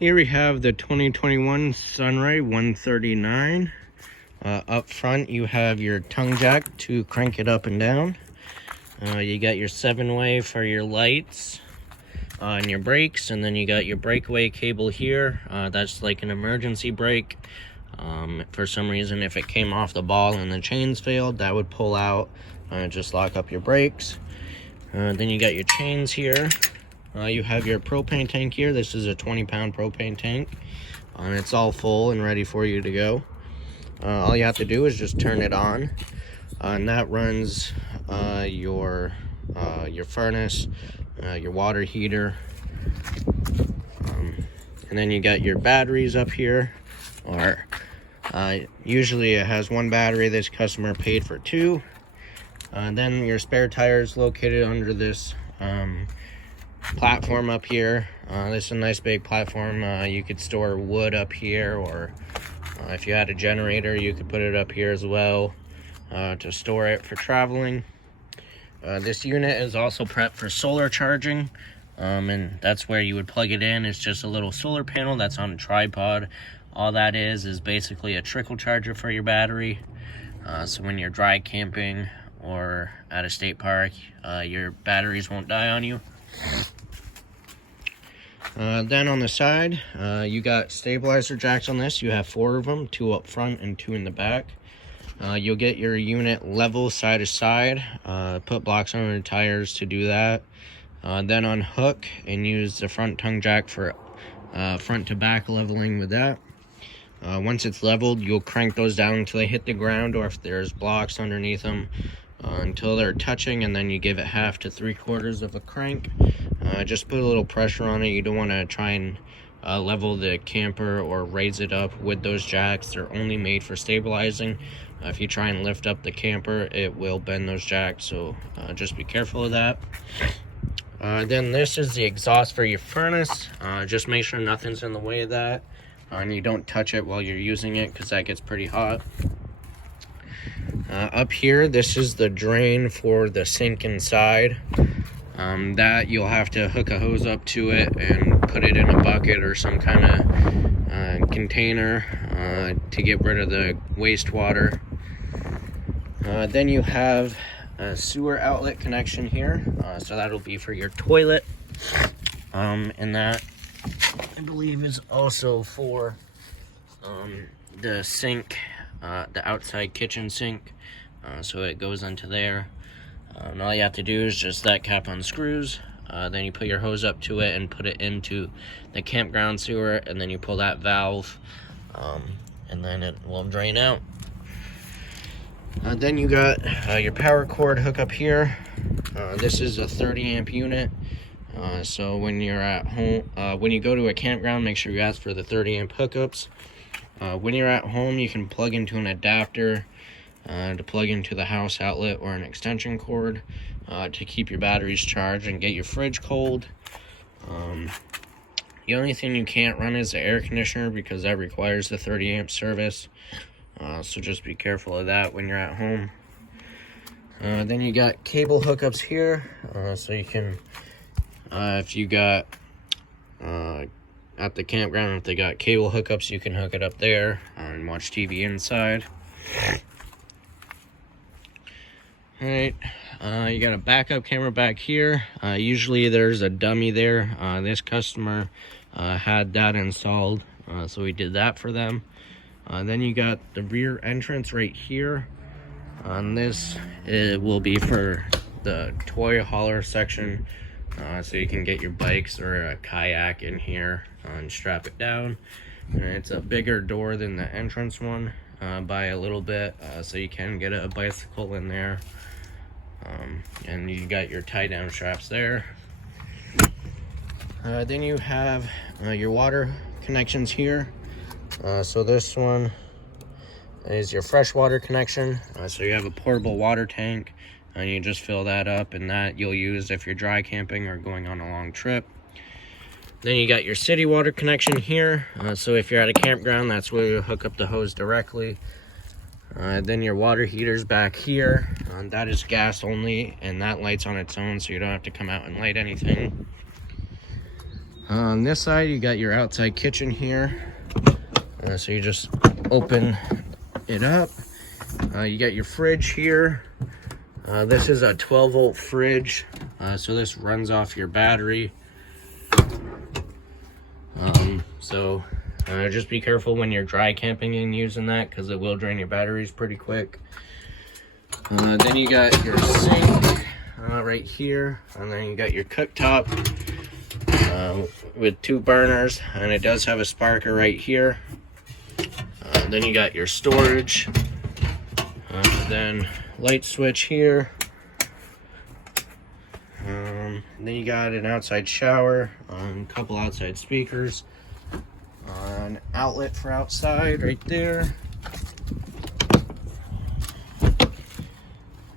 Here we have the 2021 Sunray 139. Up front you have your tongue jack to crank it up and down. You got your 7-way for your lights and your brakes, and then you got your breakaway cable here. That's like an emergency brake. For some reason, if it came off the ball and the chains failed, that would pull out and just lock up your brakes. Then you got your chains here. You have your propane tank here. This is a 20-pound propane tank, and it's all full and ready for you to go. All you have to do is just turn it on, and that runs your furnace, your water heater, and then you got your batteries up here. Or usually it has one battery. This customer paid for 2. Then your spare tires located under this platform up here. This is a nice big platform. You could store wood up here, or if you had a generator, you could put it up here as well to store it for traveling. This unit is also prepped for solar charging, and that's where you would plug it in. It's just a little solar panel that's on a tripod. All that is basically a trickle charger for your battery. So when you're dry camping or at a state park, your batteries won't die on you. Then on the side, you got stabilizer jacks on this. You have 4 of them, 2 up front and 2 in the back. You'll get your unit level side to side. Put blocks on the tires to do that. Then unhook and use the front tongue jack for front to back leveling with that. Once it's leveled, you'll crank those down until they hit the ground, or if there's blocks underneath them, until they're touching, and then you give it 1/2 to 3/4 of a crank. Just put a little pressure on it. You don't want to try and level the camper or raise it up with those jacks. They're only made for stabilizing. If you try and lift up the camper, it will bend those jacks, so just be careful of that. Then this is the exhaust for your furnace. Just make sure nothing's in the way of that, and you don't touch it while you're using it, because that gets pretty hot. Up here, this is the drain for the sink inside. That you'll have to hook a hose up to it and put it in a bucket or some kind of container to get rid of the wastewater. Then you have a sewer outlet connection here, so that'll be for your toilet, and that I believe is also for the sink, the outside kitchen sink, so it goes into there. And all you have to do is just that cap unscrews. Then you put your hose up to it and put it into the campground sewer, and then you pull that valve, and then it will drain out. Then you got your power cord hook up here. This is a 30 amp unit. So when you're at home, when you go to a campground, make sure you ask for the 30 amp hookups. When you're at home, you can plug into an adapter to plug into the house outlet, or an extension cord to keep your batteries charged and get your fridge cold. The only thing you can't run is the air conditioner, because that requires the 30 amp service. So just be careful of that when you're at home. Then you got cable hookups here, so you can, if you got at the campground, if they got cable hookups, you can hook it up there and watch TV inside. Alright, you got a backup camera back here. Usually there's a dummy there. This customer had that installed, so we did that for them. Then you got the rear entrance right here. This it will be for the toy hauler section, so you can get your bikes or a kayak in here and strap it down. And it's a bigger door than the entrance one by a little bit, so you can get a bicycle in there. And you got your tie down straps there. Then you have your water connections here. So this one is your freshwater connection. So you have a portable water tank, and you just fill that up, and that you'll use if you're dry camping or going on a long trip. Then you got your city water connection here. So if you're at a campground, that's where you hook up the hose directly. Then your water heater's back here. That is gas only, and that lights on its own, so you don't have to come out and light anything. On this side, you got your outside kitchen here. So you just open it up. You got your fridge here. This is a 12-volt fridge, so this runs off your battery. Just be careful when you're dry camping and using that, because it will drain your batteries pretty quick. Then you got your sink right here, and then you got your cooktop with 2 burners, and it does have a sparker right here. Then you got your storage, then light switch here. Then you got an outside shower, a couple outside speakers, an outlet for outside right there.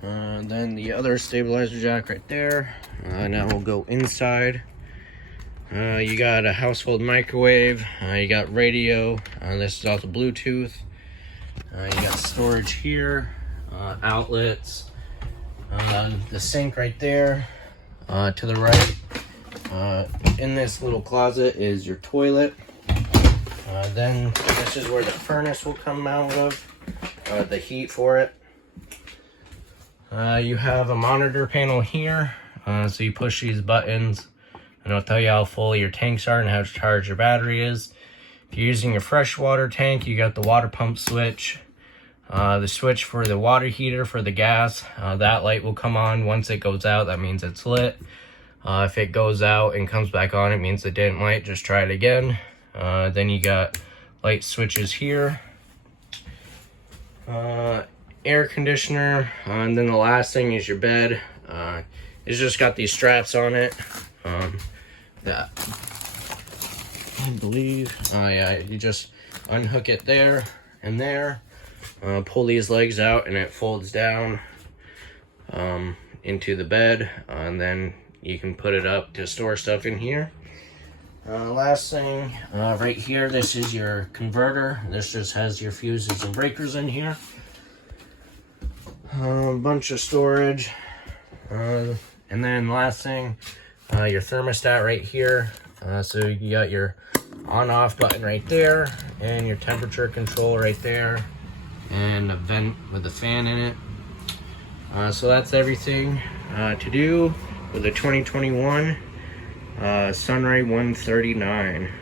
Then the other stabilizer jack right there. Now we'll go inside. You got a household microwave, you got radio, this is also Bluetooth. You got storage here, outlets, the sink right there. To the right, in this little closet is your toilet. Then this is where the furnace will come out of, the heat for it. You have a monitor panel here, so you push these buttons and it'll tell you how full your tanks are and how charged your battery is. If you're using your freshwater tank, you got the water pump switch. The switch for the water heater for the gas, that light will come on. Once it goes out, that means it's lit. If it goes out and comes back on, it means it didn't light. Just try it again. Then you got light switches here, air conditioner, and then the last thing is your bed. It's just got these straps on it that I believe, yeah, you just unhook it there and there. Pull these legs out and it folds down into the bed, and then you can put it up to store stuff in here. Last thing, right here, this is your converter. This just has your fuses and breakers in here. A bunch of storage. And then last thing, your thermostat right here. So you got your on-off button right there, and your temperature control right there, and a vent with a fan in it. So that's everything to do with the 2021 Sunray 139.